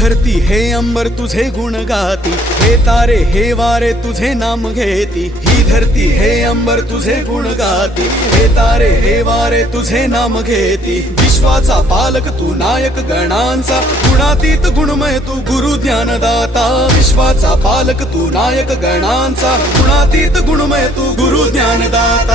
धरती हे अंबर तुझे गुण गाती, हे तारे हे वारे तुझे नाम घेती। ही धरती हे अंबर तुझे गुण गाती, हे तारे हे वारे तुझे नाम घेती। विश्वाचा पालक तू नायक गणांचा, गुणातीत गुणमय तू गुरु ज्ञानदाता। विश्वाचा पालक तू नायक गणांचा, गुणातीत गुणमय तू गुरु ज्ञानदाता।